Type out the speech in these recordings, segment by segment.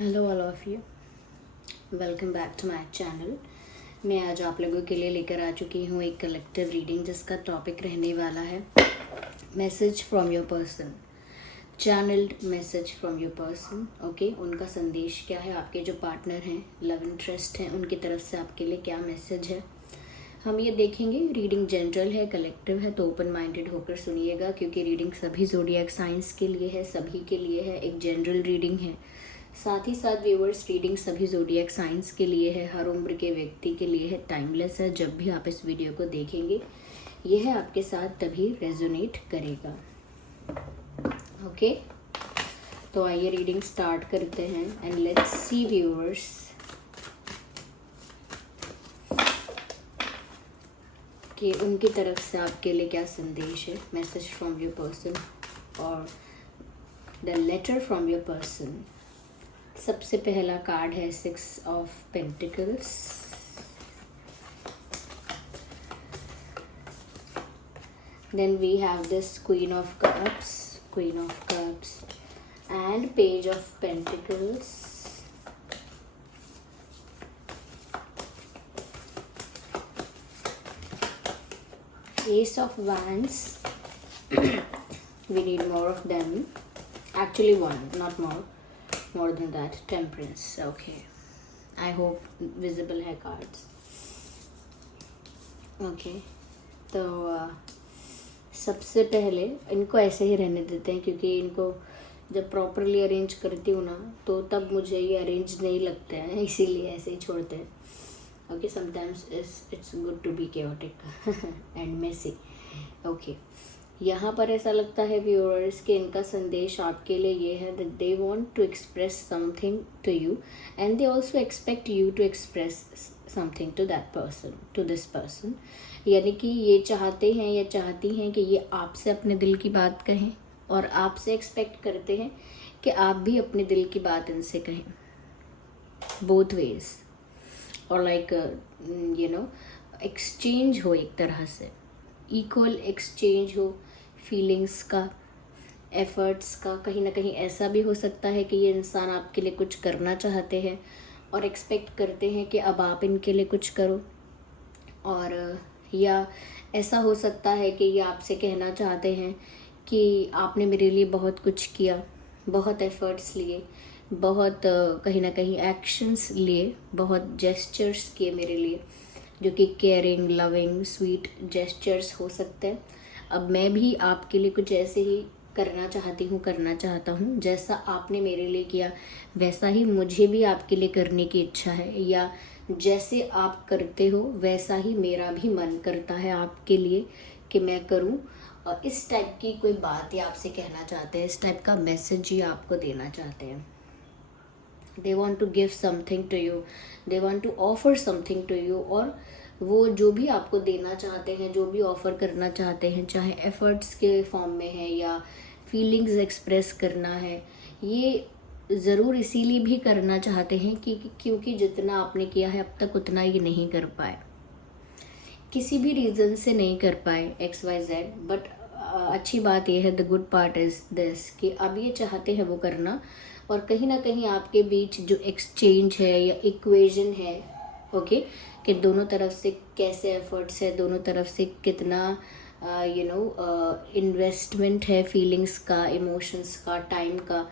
Hello all of you, welcome back to my channel. मैं आज आप लोगों के लिए लेकर आ चुकी हूँ एक कलेक्टिव रीडिंग जिसका टॉपिक रहने वाला है message from your person, channelled message from your person. Okay, उनका संदेश क्या है, आपके जो पार्टनर हैं, लव इंटरेस्ट हैं, उनकी तरफ से आपके लिए क्या मैसेज है, हम ये देखेंगे। रीडिंग जनरल है, कलेक्टिव है, तो ओपन माइंडेड होकर सुनिएगा क्योंकि रीडिंग सभी ज़ोडिएक साइंस के लिए है, सभी के लिए है, एक जनरल रीडिंग है। साथ ही साथ व्यूअर्स, रीडिंग सभी ज़ोडिएक साइंस के लिए है, हर उम्र के व्यक्ति के लिए है, टाइमलेस है। जब भी आप इस वीडियो को देखेंगे यह आपके साथ तभी रेजोनेट करेगा। ओके, तो आइए रीडिंग स्टार्ट करते हैं एंड लेट्स सी व्यूअर्स कि उनकी तरफ से आपके लिए क्या संदेश है, मैसेज फ्रॉम योर पर्सन और the letter from your person. सबसे पहला कार्ड है 6 of pentacles, then we have this queen of cups and page of pentacles, Ace of Wands. We need more of them. Actually one, not more than that. Temperance. Okay, I hope visible है cards. Okay, तो सबसे पहले इनको ऐसे ही रहने देते हैं क्योंकि इनको जब प्रॉपरली अरेंज करती हूँ ना तो तब मुझे ये अरेंज नहीं लगते हैं, इसीलिए ऐसे ही छोड़ते हैं। Okay, sometimes it's good to be chaotic and messy. Okay, यहाँ पर ऐसा लगता है व्यूअर्स कि इनका संदेश आपके लिए ये है that they want to express something to you and they also expect you to express something to that person, to this person. यानी कि ये चाहते हैं या चाहती हैं कि ये आपसे अपने दिल की बात कहें और आपसे एक्सपेक्ट करते हैं कि आप भी अपने दिल की बात इनसे कहें, both ways. और लाइक एक्सचेंज हो, एक तरह से इक्वल एक्सचेंज हो फीलिंग्स का, एफर्ट्स का। कहीं ना कहीं ऐसा भी हो सकता है कि ये इंसान आपके लिए कुछ करना चाहते हैं और एक्सपेक्ट करते हैं कि अब आप इनके लिए कुछ करो, और या ऐसा हो सकता है कि ये आपसे कहना चाहते हैं कि आपने मेरे लिए बहुत कुछ किया, बहुत एफर्ट्स लिए, बहुत कहीं ना कहीं एक्शंस लिए, बहुत जेस्चर्स किए मेरे लिए, जो कि केयरिंग, लविंग, स्वीट जेस्चर्स हो सकते हैं। अब मैं भी आपके लिए कुछ ऐसे ही करना चाहता हूँ जैसा आपने मेरे लिए किया वैसा ही मुझे भी आपके लिए करने की इच्छा है, या जैसे आप करते हो वैसा ही मेरा भी मन करता है आपके लिए कि मैं करूँ। और इस टाइप की कोई बात ही आपसे कहना चाहते हैं, इस टाइप का मैसेज ही आपको देना चाहते हैं। They want to give something to you, they want to offer something to you, और वो जो भी आपको देना चाहते हैं, जो भी ऑफ़र करना चाहते हैं, चाहे एफर्ट्स के फॉर्म में है या फीलिंग्स एक्सप्रेस करना है, ये ज़रूर इसीलिए भी करना चाहते हैं क्योंकि जितना आपने किया है अब तक उतना ये नहीं कर पाए, किसी भी रीज़न से नहीं कर पाए XYZ। बट अच्छी बात यह है, the good part is this, कि अब ये चाहते हैं वो करना, और कहीं ना कहीं आपके बीच जो एक्सचेंज है या इक्वेशन है, ओके, कि दोनों तरफ से कैसे एफर्ट्स है, दोनों तरफ से कितना इन्वेस्टमेंट है, फीलिंग्स का, इमोशंस का, टाइम का,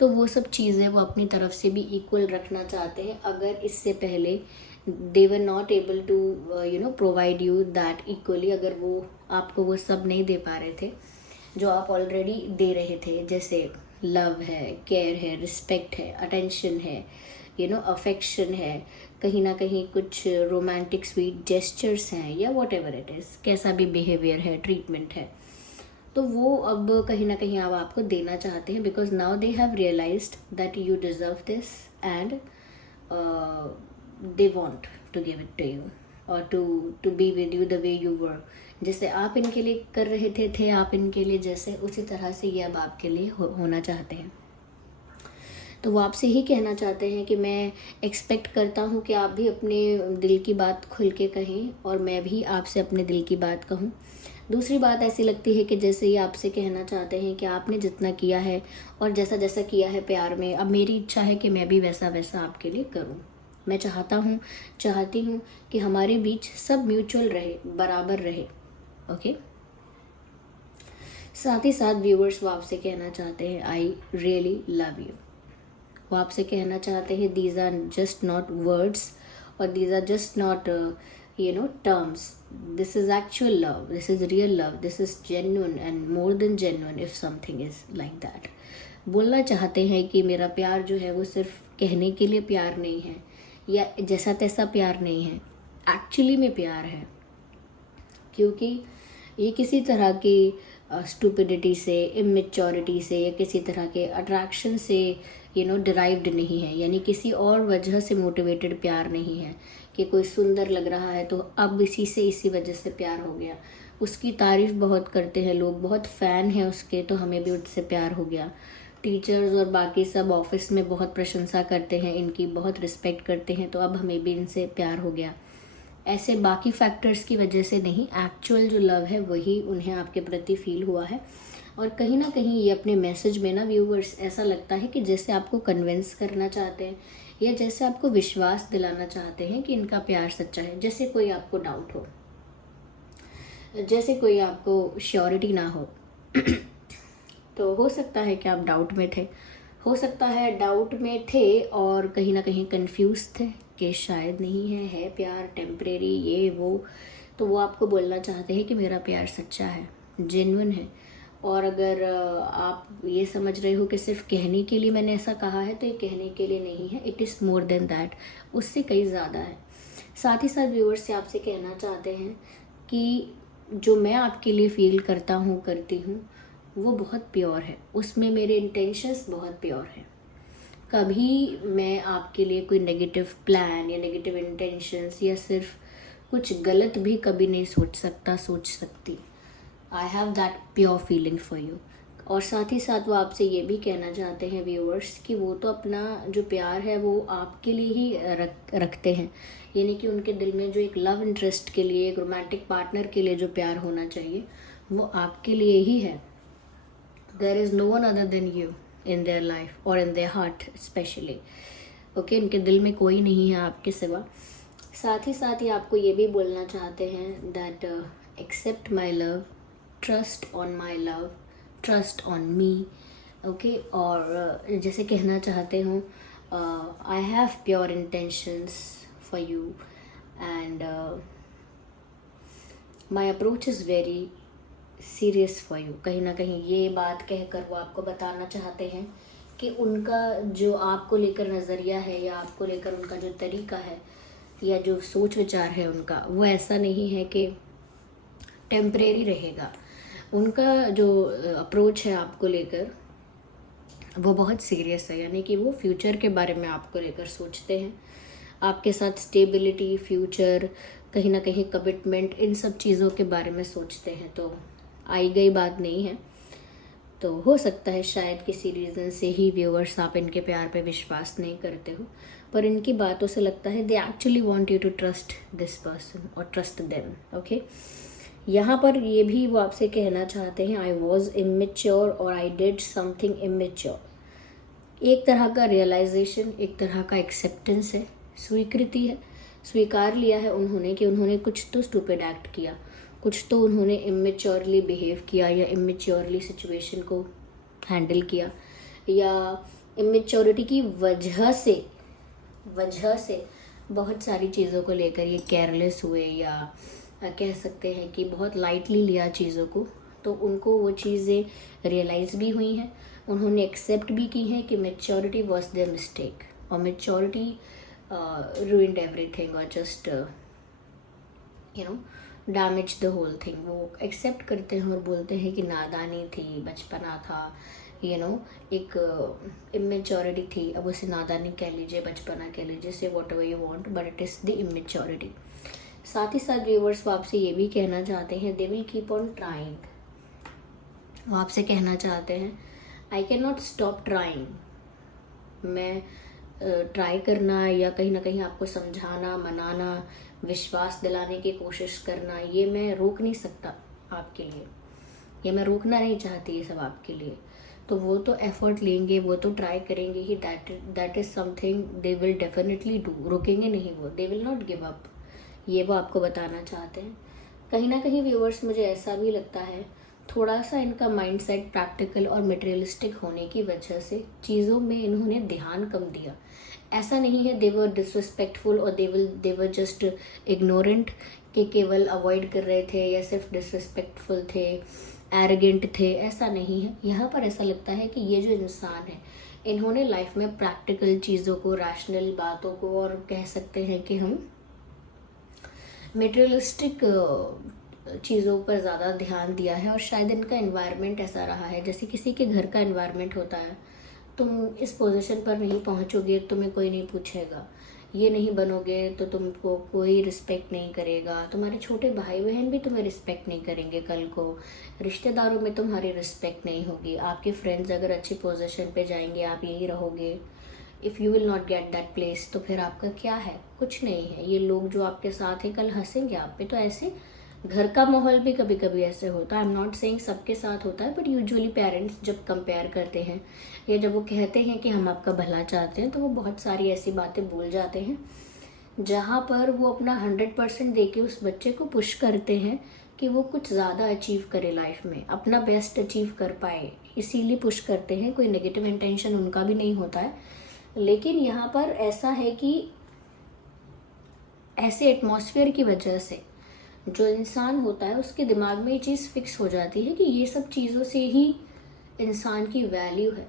तो वो सब चीज़ें वो अपनी तरफ से भी इक्वल रखना चाहते हैं। अगर इससे पहले they were not able to provide you that equally, अगर वो आपको वो सब नहीं दे पा रहे थे जो आप ऑलरेडी दे रहे थे, जैसे लव है, केयर है, रिस्पेक्ट है, अटेंशन है, अफेक्शन है, कहीं ना कहीं कुछ रोमांटिक स्वीट जेस्चर्स हैं, या वॉट एवर इट इज़, कैसा भी बिहेवियर है, ट्रीटमेंट है, तो वो अब कहीं ना कहीं अब आपको देना चाहते हैं, because now they have realised that you deserve this and they want to give it to you और to be with you the way you were. जैसे आप इनके लिए कर रहे थे आप इनके लिए जैसे, उसी तरह से ये अब आपके लिए होना चाहते हैं। तो वो आपसे ही कहना चाहते हैं कि मैं एक्सपेक्ट करता हूँ कि आप भी अपने दिल की बात खुल के कहें और मैं भी आपसे अपने दिल की बात कहूँ। दूसरी बात ऐसी लगती है कि जैसे ये आपसे कहना चाहते हैं कि आपने जितना किया है और जैसा जैसा किया है प्यार में, अब मेरी इच्छा है कि मैं भी वैसा वैसा आपके लिए करूं। मैं चाहती हूं कि हमारे बीच सब म्यूचुअल रहे, बराबर रहे। ओके। साथ ही साथ व्यूअर्स वो आपसे कहना चाहते हैं आई रियली लव यू। वो आपसे कहना चाहते हैं these are just not words और these are just not terms. This is actual love, this is real love, this is genuine and more than genuine if something is like that. बोलना चाहते हैं कि मेरा प्यार जो है वो सिर्फ कहने के लिए प्यार नहीं है या जैसा तैसा प्यार नहीं है, एक्चुअली में प्यार है। क्योंकि ये किसी तरह की स्टूपिडिटी से, इमेच्योरिटी से या किसी तरह के अट्रैक्शन से डिराइव्ड नहीं है, यानी किसी और वजह से मोटिवेटेड प्यार नहीं है कि कोई सुंदर लग रहा है तो अब इसी वजह से प्यार हो गया, उसकी तारीफ़ बहुत करते हैं लोग, बहुत फ़ैन है उसके तो हमें भी उससे प्यार हो गया। टीचर्स और बाकी सब ऑफिस में बहुत प्रशंसा करते हैं इनकी, बहुत रिस्पेक्ट करते हैं तो अब हमें भी इनसे प्यार हो गया। ऐसे बाकी फैक्टर्स की वजह से नहीं, एक्चुअल जो लव है वही उन्हें आपके प्रति फील हुआ है। और कहीं ना कहीं ये अपने मैसेज में ना व्यूवर्स ऐसा लगता है कि जैसे आपको कन्विंस करना चाहते हैं या जैसे आपको विश्वास दिलाना चाहते हैं कि इनका प्यार सच्चा है, जैसे कोई आपको डाउट हो, जैसे कोई आपको श्योरिटी ना हो। तो हो सकता है कि आप डाउट में थे, हो सकता है डाउट में थे और कहीं ना कहीं कंफ्यूज थे कि शायद नहीं है प्यार टेम्परेरी ये वो। तो वो आपको बोलना चाहते हैं कि मेरा प्यार सच्चा है, जेन्युइन है। और अगर आप ये समझ रहे हो कि सिर्फ कहने के लिए मैंने ऐसा कहा है, तो ये कहने के लिए नहीं है, it is more than that, उससे कई ज़्यादा है। साथ ही साथ व्यूअर्स से आपसे कहना चाहते हैं कि जो मैं आपके लिए फील करता हूँ, करती हूँ, वो बहुत प्योर है, उसमें मेरे इंटेंशंस बहुत प्योर हैं। कभी मैं आपके लिए कोई नेगेटिव प्लान या नेगेटिव इंटेंशंस या सिर्फ कुछ गलत भी कभी नहीं सोच सकती। I have that pure feeling for you. और साथ ही साथ वो आपसे ये भी कहना चाहते हैं व्यूअर्स कि वो तो अपना जो प्यार है वो आपके लिए ही रखते हैं, यानी कि उनके दिल में जो एक लव इंटरेस्ट के लिए, एक रोमांटिक पार्टनर के लिए जो प्यार होना चाहिए वो आपके लिए ही है। There is no one other than you in their life और in their heart specially. Okay, इनके दिल में कोई नहीं है आपके सिवा। साथ ही साथ ये आपको ये भी बोलना चाहते हैं that accept my love, trust on my love, trust on me. Okay, और जैसे कहना चाहते हो I have pure intentions for you and my approach is very serious for you. कहीं ना कहीं ये बात कहकर वो आपको बताना चाहते हैं कि उनका जो आपको लेकर नज़रिया है या आपको लेकर उनका जो तरीका है या जो सोच विचार है उनका, वो ऐसा नहीं है कि टेम्परेरी रहेगा। उनका जो अप्रोच है आपको लेकर वो बहुत सीरियस है, यानी कि वो फ्यूचर के बारे में आपको लेकर सोचते हैं, आपके साथ स्टेबिलिटी, फ्यूचर, कहीं ना कहीं कमिटमेंट, इन सब चीज़ों के बारे में सोचते हैं। तो आई गई बात नहीं है। तो हो सकता है शायद किसी रीज़न से ही व्यूअर्स आप इनके प्यार पे विश्वास नहीं करते हो, पर इनकी बातों से लगता है they actually want you to trust this person और ट्रस्ट देम। ओके, यहाँ पर ये भी वो आपसे कहना चाहते हैं आई वॉज इमेच्योर और आई डिड समथिंग इमेच्योर। एक तरह का रियलाइजेशन, एक तरह का एक्सेप्टेंस है, स्वीकृति है, स्वीकार लिया है उन्होंने कि उन्होंने कुछ तो स्टूपिड एक्ट किया, कुछ तो उन्होंने इमेच्योरली बिहेव किया या इमेच्योरली सिचुएशन को हैंडल किया, या इमेच्योरिटी की वजह से बहुत सारी चीज़ों को लेकर ये केयरलेस हुए या कह सकते हैं कि बहुत लाइटली लिया चीज़ों को। तो उनको वो चीज़ें रियलाइज़ भी हुई हैं, उन्होंने एक्सेप्ट भी की हैं कि मैच्योरिटी वॉज देयर मिस्टेक और मैच्योरिटी ruined everything और just damage the whole thing. वो एक्सेप्ट करते हैं और बोलते हैं कि नादानी थी, बचपना था, एक इमेच्योरिटी थी। अब उसे नादानी कह लीजिए, बचपना कह लीजिए, से what ever you want, but it is the immaturity. साथ ही साथ व्यूअर्स वो आपसे ये भी कहना चाहते हैं they will keep on trying. वो आपसे कहना चाहते हैं I can not stop trying. मैं ट्राई करना या कहीं ना कहीं आपको समझाना, मनाना, विश्वास दिलाने की कोशिश करना, ये मैं रोक नहीं सकता। आपके लिए, ये मैं रोकना नहीं चाहती ये सब आपके लिए। तो वो तो एफर्ट लेंगे, वो तो ट्राई करेंगे ही, that is something they will definitely do. रुकेंगे नहीं वो, they will not give up, ये वो आपको बताना चाहते हैं। कहीं ना कहीं व्यूअर्स मुझे ऐसा भी लगता है थोड़ा सा इनका माइंडसेट प्रैक्टिकल और मटेरियलिस्टिक होने की वजह से चीज़ों में इन्होंने ध्यान कम दिया। ऐसा नहीं है दे वर डिसरिस्पेक्टफुल और दे वर जस्ट इग्नोरेंट, कि केवल अवॉइड कर रहे थे या सिर्फ डिसरिस्पेक्टफुल थे, एरोगेंट थे, ऐसा नहीं है। यहाँ पर ऐसा लगता है कि ये जो इंसान है इन्होंने लाइफ में प्रैक्टिकल चीज़ों को, रैशनल बातों को, और कह सकते हैं कि हम मटेरियलिस्टिक चीज़ों पर ज़्यादा ध्यान दिया है। और शायद इनका एनवायरनमेंट ऐसा रहा है, जैसे किसी के घर का एनवायरनमेंट होता है, तुम इस पोजीशन पर नहीं पहुंचोगे तुम्हें कोई नहीं पूछेगा, ये नहीं बनोगे तो तुमको कोई रिस्पेक्ट नहीं करेगा, तुम्हारे छोटे भाई बहन भी तुम्हें रिस्पेक्ट नहीं करेंगे, कल को रिश्तेदारों में तुम्हारी रिस्पेक्ट नहीं होगी, आपके फ्रेंड्स अगर अच्छी पोजीशन पे जाएंगे आप यही रहोगे। If you will not get that place तो फिर आपका क्या है, कुछ नहीं है। ये लोग जो आपके साथ हैं कल हंसेंगे आप पे। तो ऐसे घर का माहौल भी कभी कभी ऐसे होता है। आई एम नॉट सेइंग सबके साथ होता है, बट यूजुअली पेरेंट्स जब कंपेयर करते हैं या जब वो कहते हैं कि हम आपका भला चाहते हैं, तो वो बहुत सारी ऐसी बातें बोल जाते हैं जहाँ पर वो अपना 100% दे के उस बच्चे को पुश करते हैं कि वो कुछ ज़्यादा अचीव करे लाइफ में, अपना बेस्ट अचीव कर पाए, इसीलिए पुश करते हैं। कोई नेगेटिव इंटेंशन उनका भी नहीं होता है। लेकिन यहाँ पर ऐसा है कि ऐसे एटमॉस्फेयर की वजह से जो इंसान होता है उसके दिमाग में ये चीज़ फिक्स हो जाती है कि ये सब चीज़ों से ही इंसान की वैल्यू है,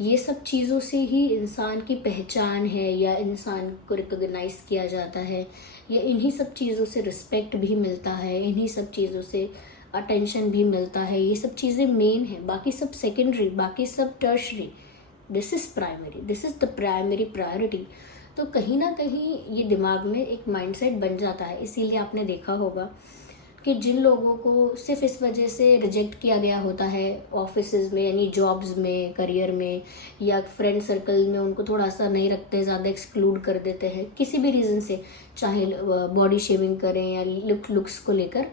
ये सब चीज़ों से ही इंसान की पहचान है, या इंसान को रिकॉग्नाइज किया जाता है, या इन्हीं सब चीज़ों से रिस्पेक्ट भी मिलता है, इन्हीं सब चीज़ों से अटेंशन भी मिलता है। ये सब चीज़ें मेन है, बाकी सब सेकेंडरी, बाकी सब tertiary, this is primary, this is the primary priority. तो कहीं ना कहीं ये दिमाग में एक माइंडसेट बन जाता है। इसीलिए आपने देखा होगा कि जिन लोगों को सिर्फ इस वजह से रिजेक्ट किया गया होता है ऑफिसेज में, यानी जॉब्स में, करियर में, या फ्रेंड सर्कल में उनको थोड़ा सा नहीं रखते, ज़्यादा एक्सक्लूड कर देते हैं किसी भी रीज़न से, चाहे बॉडी शेविंग करें या लुक्स को लेकर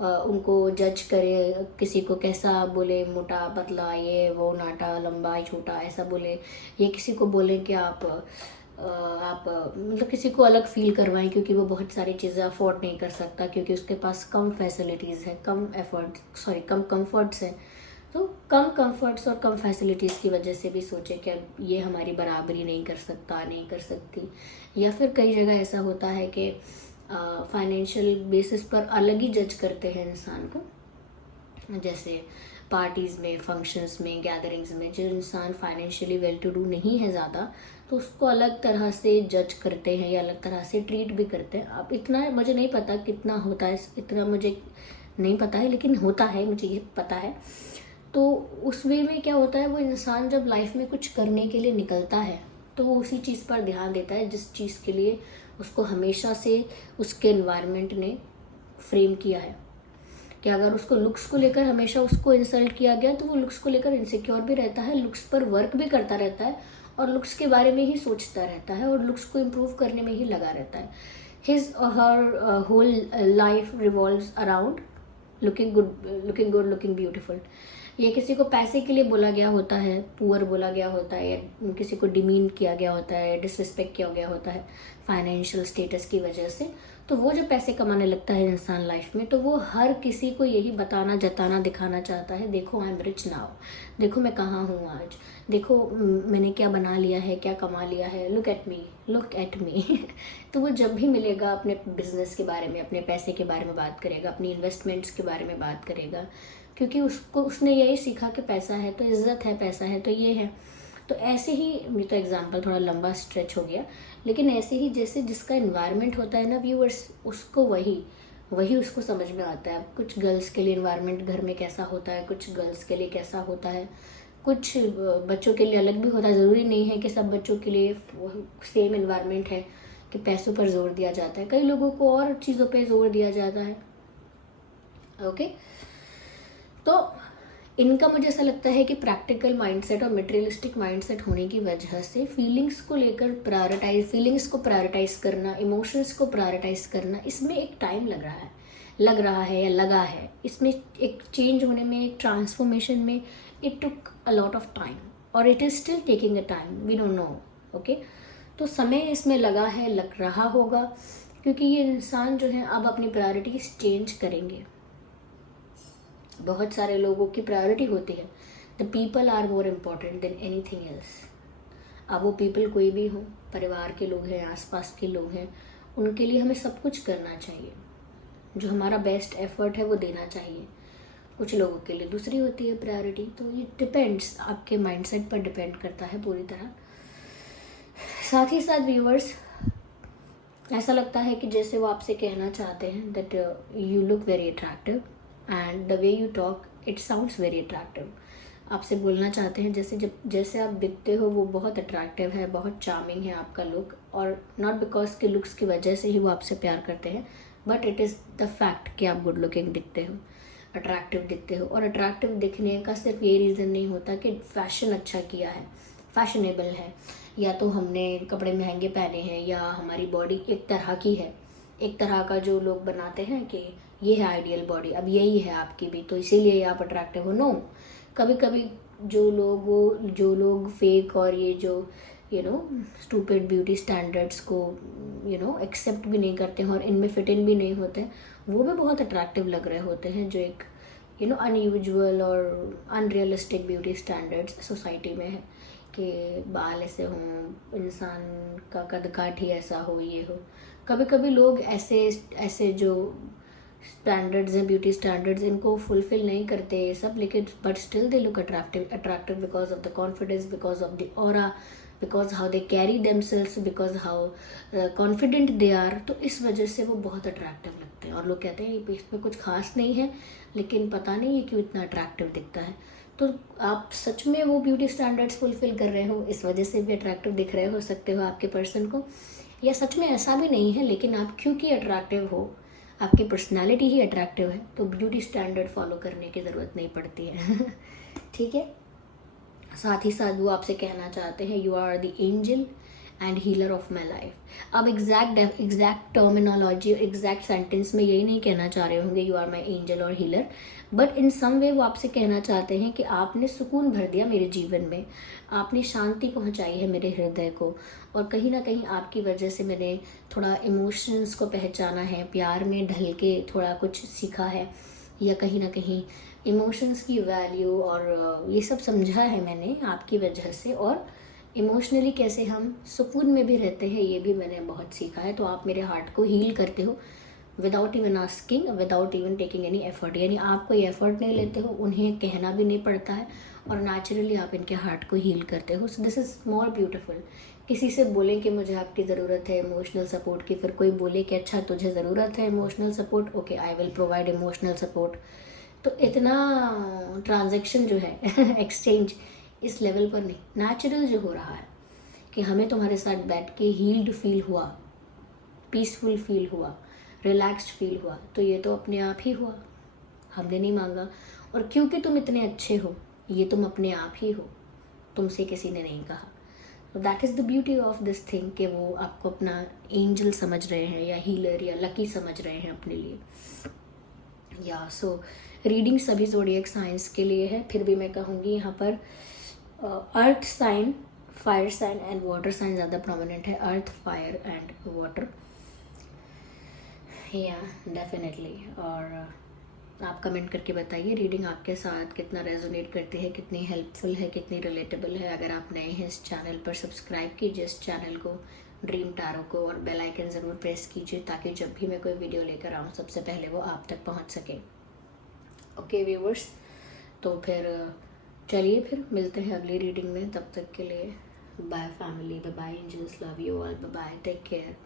उनको जज करें, किसी को कैसा बोले, मोटा पतला, ये वो, नाटा लंबा छोटा, ऐसा बोले, ये किसी को बोले कि आप मतलब किसी को अलग फील करवाएं क्योंकि वो बहुत सारी चीज़ें अफोर्ड नहीं कर सकता, क्योंकि उसके पास कम फैसिलिटीज़ है, कम कंफर्ट्स हैं। तो कम कंफर्ट्स और कम फैसिलिटीज़ की वजह से भी सोचे कि अब ये हमारी बराबरी नहीं कर सकता, नहीं कर सकती। या फिर कई जगह ऐसा होता है कि फाइनेंशियल बेसिस पर अलग ही जज करते हैं इंसान को, जैसे पार्टीज़ में, फंक्शंस में, गैदरिंग्स में जो इंसान फाइनेंशियली वेल टू डू नहीं है ज़्यादा, तो उसको अलग तरह से जज करते हैं या अलग तरह से ट्रीट भी करते हैं। अब इतना मुझे नहीं पता कितना होता है, इतना मुझे नहीं पता है, लेकिन होता है, मुझे ये पता है। तो उस वे में क्या होता है, वो इंसान जब लाइफ में कुछ करने के लिए निकलता है तो वो उसी चीज़ पर ध्यान देता है जिस चीज़ के लिए उसको हमेशा से उसके एनवायरनमेंट ने फ्रेम किया है। कि अगर उसको लुक्स को लेकर हमेशा उसको इंसल्ट किया गया तो वो लुक्स को लेकर इनसिक्योर भी रहता है, लुक्स पर वर्क भी करता रहता है और लुक्स के बारे में ही सोचता रहता है और लुक्स को इम्प्रूव करने में ही लगा रहता है। हिज और her whole life revolves around looking good, looking beautiful. ये किसी को पैसे के लिए बोला गया होता है, पुअर बोला गया होता है, या किसी को डिमीन किया गया होता है, डिसरिस्पेक्ट किया गया होता है फाइनेंशियल स्टेटस की वजह से। तो वो जो पैसे कमाने लगता है इंसान लाइफ में, तो वो हर किसी को यही बताना, जताना, दिखाना चाहता है, देखो आई एम रिच नाउ, देखो मैं कहाँ हूँ आज, देखो मैंने क्या बना लिया है, क्या कमा लिया है, look at me, look at me. तो वो जब भी मिलेगा अपने बिजनेस के बारे में, अपने पैसे के बारे में बात करेगा, अपनी इन्वेस्टमेंट्स के बारे में बात करेगा, क्योंकि उसने यही सीखा कि पैसा है तो इज्जत है, पैसा है तो ये है। तो ऐसे ही, ये तो एग्जांपल थोड़ा लंबा स्ट्रेच हो गया, लेकिन ऐसे ही जैसे जिसका एनवायरनमेंट होता है ना व्यूअर्स, उसको वही उसको समझ में आता है। कुछ गर्ल्स के लिए एनवायरनमेंट घर में कैसा होता है, कुछ गर्ल्स के लिए कैसा होता है, कुछ बच्चों के लिए अलग भी होता है। ज़रूरी नहीं है कि सब बच्चों के लिए सेम एनवायरनमेंट है कि पैसों पर जोर दिया जाता है, कई लोगों को और चीज़ों पर जोर दिया जाता है। ओके, तो इनका मुझे ऐसा लगता है कि प्रैक्टिकल माइंडसेट और मटेरियलिस्टिक माइंडसेट होने की वजह से फीलिंग्स को प्रायोरिटाइज करना, इमोशंस को प्रायोरिटाइज करना, इसमें एक टाइम लग रहा है। लग रहा है या लगा है, इसमें एक चेंज होने में, एक ट्रांसफॉर्मेशन में it took a lot of time और it is still taking a time, we don't know. Okay, तो समय इसमें लगा है, लग रहा होगा, क्योंकि ये इंसान जो है अब अपनी प्रायोरिटीज चेंज करेंगे। बहुत सारे लोगों की प्रायोरिटी होती है the people are more important than anything else. अब वो पीपल कोई भी हो, परिवार के लोग हैं, आसपास के लोग हैं, उनके लिए हमें सब कुछ करना चाहिए, जो हमारा बेस्ट एफर्ट है वो देना चाहिए। कुछ लोगों के लिए दूसरी होती है प्रायोरिटी, तो ये डिपेंड्स, आपके माइंडसेट पर डिपेंड करता है पूरी तरह। साथ ही साथ व्यूअर्स, ऐसा लगता है कि जैसे वो आपसे कहना चाहते हैं that you look very attractive and the way you talk it sounds very attractive. आपसे बोलना चाहते हैं जैसे आप दिखते हो वो बहुत अट्रैक्टिव है, बहुत चार्मिंग है आपका लुक, और नॉट बिकॉज के लुक्स की वजह से ही वो आपसे प्यार करते हैं, but it is the fact कि आप गुड लुकिंग दिखते हो, अट्रैक्टिव दिखते हो। और अट्रैक्टिव दिखने का सिर्फ ये रीज़न नहीं होता कि फैशन अच्छा किया है, फैशनेबल है, या तो हमने कपड़े महंगे पहने हैं, या हमारी बॉडी एक तरह की है, एक तरह का जो लोग बनाते हैं कि ये है आइडियल बॉडी, अब यही है आपकी भी, तो इसीलिए आप अट्रैक्टिव हो। नो, कभी कभी जो लोग फेक और ये जो स्टूपिड ब्यूटी स्टैंडर्ड्स को एक्सेप्ट भी नहीं करते हैं और इनमें फिट इन भी नहीं होते हैं, वो भी बहुत अट्रैक्टिव लग रहे होते हैं, जो एक अनयूजुअल और अनरियलिस्टिक ब्यूटी स्टैंडर्ड्स सोसाइटी में है कि बाल ऐसे हों, इंसान का कद काठ ही ऐसा हो, ये हो। कभी कभी लोग ऐसे जो स्टैंडर्ड्स हैं, ब्यूटी स्टैंडर्ड्स, इनको फुलफिल नहीं करते ये सब, लेकिन but still they look attractive because of the confidence, because of the aura, because how they carry themselves, because how confident they are. तो इस वजह से वो बहुत अट्रैक्टिव लगते हैं और लोग कहते हैं इसमें कुछ खास नहीं है, लेकिन पता नहीं ये क्यों इतना अट्रैक्टिव दिखता है। तो आप सच में वो ब्यूटी स्टैंडर्ड्स फुलफिल कर रहे हो, इस वजह से भी अट्रैक्टिव दिख रहे हो सकते हो आपके पर्सन को, या सच में ऐसा भी नहीं है, लेकिन आप क्योंकि अट्रैक्टिव हो, आपकी पर्सनालिटी ही अट्रैक्टिव है, तो ब्यूटी स्टैंडर्ड फॉलो करने की ज़रूरत नहीं पड़ती है। ठीक है। साथ ही साथ वो आपसे कहना चाहते हैं you are the angel and healer of my life. अब एग्जैक्ट टर्मिनोलॉजी, एग्जैक्ट सेंटेंस में यही नहीं कहना चाह रहे होंगे यू आर माई एंजल और healer, but in some way वो आपसे कहना चाहते हैं कि आपने सुकून भर दिया मेरे जीवन में, आपने शांति पहुंचाई है मेरे हृदय को, और कहीं ना कहीं आपकी वजह से मैंने थोड़ा इमोशंस को पहचाना है, प्यार में ढल के थोड़ा कुछ सीखा है, या कहीं ना कहीं इमोशंस की वैल्यू और ये सब समझा है मैंने आपकी वजह से, और इमोशनली कैसे हम सुकून में भी रहते हैं ये भी मैंने बहुत सीखा है। तो आप मेरे हार्ट को हील करते हो without even asking, without even taking any effort, यानी आप कोई एफर्ट नहीं लेते हो, उन्हें कहना भी नहीं पड़ता है, और नेचुरली आप इनके हार्ट को हील करते हो। So this is more beautiful. किसी से बोले कि मुझे आपकी ज़रूरत है इमोशनल सपोर्ट की, फिर कोई बोले कि अच्छा तुझे ज़रूरत है emotional support, okay I will provide emotional support. तो इतना ट्रांजैक्शन जो है एक्सचेंज इस लेवल पर नहीं, नेचुरल जो हो रहा है कि हमें तुम्हारे साथ बैठ के हील्ड फील हुआ, पीसफुल फील हुआ, रिलैक्स्ड फील हुआ, तो ये तो अपने आप ही हुआ, हमने नहीं मांगा। और क्योंकि तुम इतने अच्छे हो, ये तुम अपने आप ही हो, तुमसे किसी ने नहीं कहा। तो that is the beauty of this thing कि वो आपको अपना एंजल समझ रहे हैं, या हीलर या लकी समझ रहे हैं अपने लिए। या सो रीडिंग सभी ज़ोडिएक साइंस के लिए है। फिर भी मैं कहूँगी यहाँ पर earth sign, fire sign and water sign ज़्यादा प्रोमिनेंट है, earth, fire and water, yeah definitely. और आप कमेंट करके बताइए रीडिंग आपके साथ कितना रेजोनेट करती है, कितनी हेल्पफुल है, कितनी रिलेटेबल है। अगर आप नए हैं इस चैनल पर, सब्सक्राइब कीजिए इस चैनल को, ड्रीम टैरो को, और बेल आइकन ज़रूर प्रेस कीजिए ताकि जब भी मैं कोई वीडियो लेकर आऊँ सबसे पहले वो आप तक पहुँच सके। ओके व्यूवर्स, तो फिर चलिए फिर मिलते हैं अगली रीडिंग में। तब तक के लिए bye family, bye angels, love you all, bye, take care.